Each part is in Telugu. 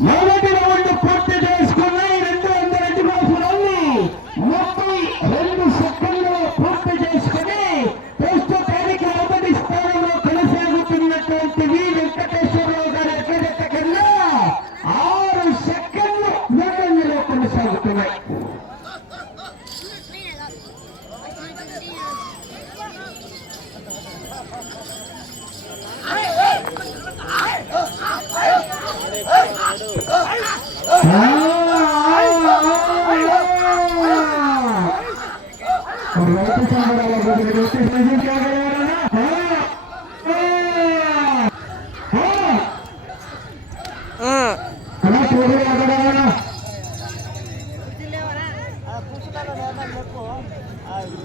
మొదటి రౌండ్ పూర్తి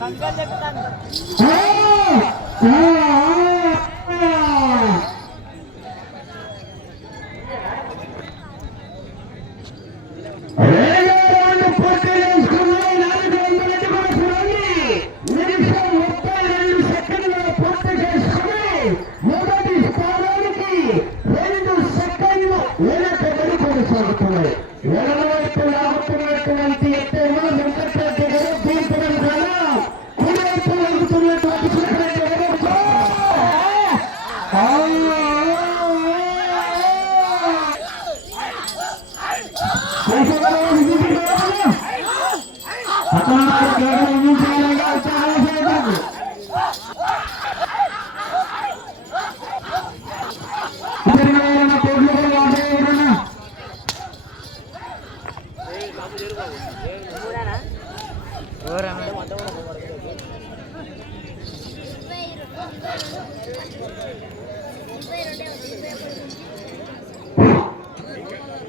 కంగారు చెప్తాను Thank you.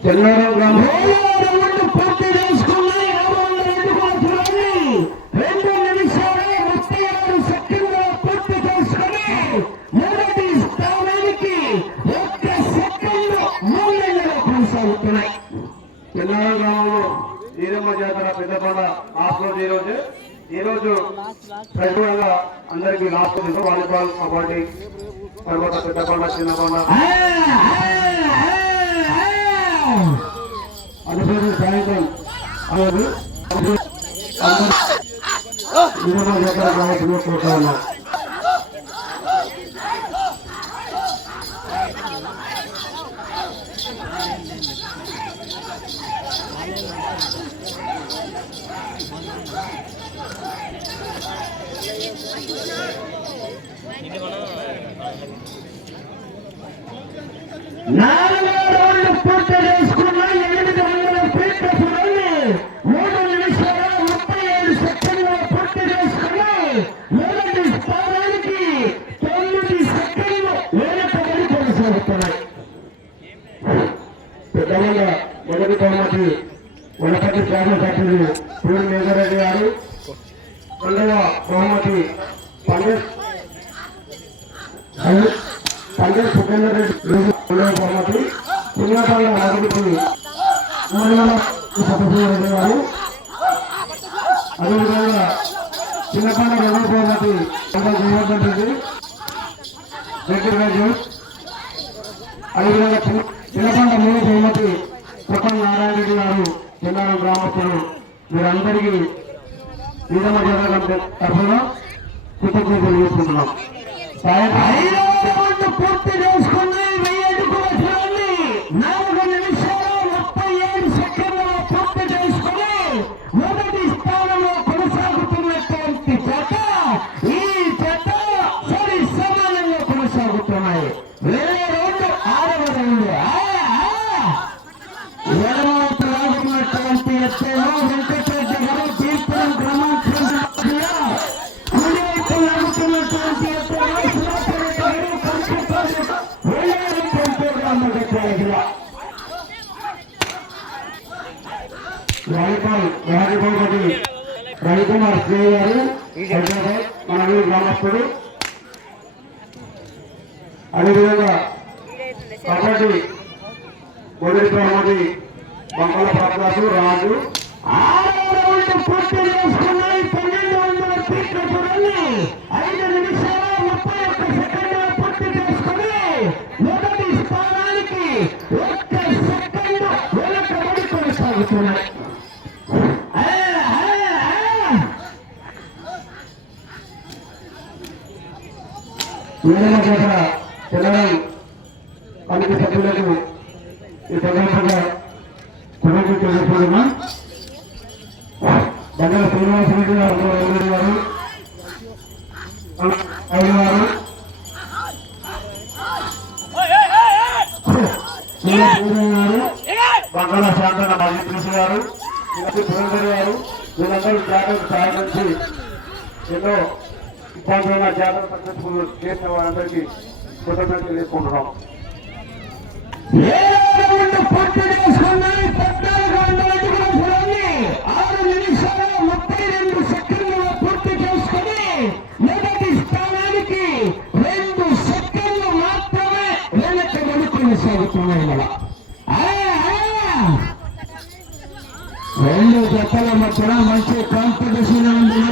చెన్నూరు గ్రామం పూర్తి చేసుకున్నాయి. రెండు నిమిషాలు ముప్పై ఆరు సెకండ్లు పూర్తి చేసుకుని మొదటి స్థానానికి ఒక్క సెకండ్ మూల్యంలో కొనసాగుతున్నాయి. చెన్నార గ్రామంలో ఈరమ్మ జాతర పెద్దపడ లాస్ట్ రోజు ఈ రోజు ఈ రోజు ఫెస్టివల్ అందరికి రోజు వాలీబాల్ కబడ్డీ తర్వాత పెద్దపండ చిన్నపండ అనుసరి సాయంత్రం అనేది ఈరమ్మ జాతర గ్రామంలో కోరుతా ఉన్నాం శాసన సభ్యులు పూరి మేఘారెడ్డి గారు రెండవ బహుమతి పండిత్ పండిత్ సుఖేందర్ రెడ్డి రెండవ బహుమతి పుణ్యపాల అధిపతి మూడవ గారు అదేవిధంగా చిన్నపాల రెండవ బహుమతి పండిత్ జయవర్ధన్ రెడ్డి రెడ్డి గారు అదేవిధంగా చిన్నపాల మూడవ బహుమతి ప్రపంచ నారాయణ రెడ్డి గారు చిన్నారం గ్రామస్తులు మీరందరికీ వీరమ్మ జగన్ తరఫున కృతజ్ఞతలు చేసుకుంటున్నాం పూర్తి రాజభవతి రవికుమార్ శ్రీ గారు మన గ్రామస్తుడు అదేవిధంగా కబడ్డీ మొదటి బహుమతి బంగాళ ప్రసాద్ రాజు. పూర్తి చేసుకున్నాయి పన్నెండు వందల ఫీట్ల వీరమ్మ చేసిన పిల్లలు పనికి సభ్యులకు ఈ సందర్భంగా కుటుంబ తెలుసుకున్నా బంగాళ శ్రీనివాసరెడ్డి గారు ఐదు గారు ఐదు గారు. గారు బంగాళ శాంతన మల్లి గారు ఇలాంటి గారు వీళ్ళందరూ జాగ్రత్త సహాయించి ఎన్నో ఇబ్బందులైన జాతర చేసిన వారందరికీ కృతజ్ఞతలు తెలుసుకుంటున్నాం రెండు సెకండ్లు పూర్తి చేసుకుని స్థానానికి రెండు మాత్రమే రెండు మంచి కాంపిటీషన్ ఉంది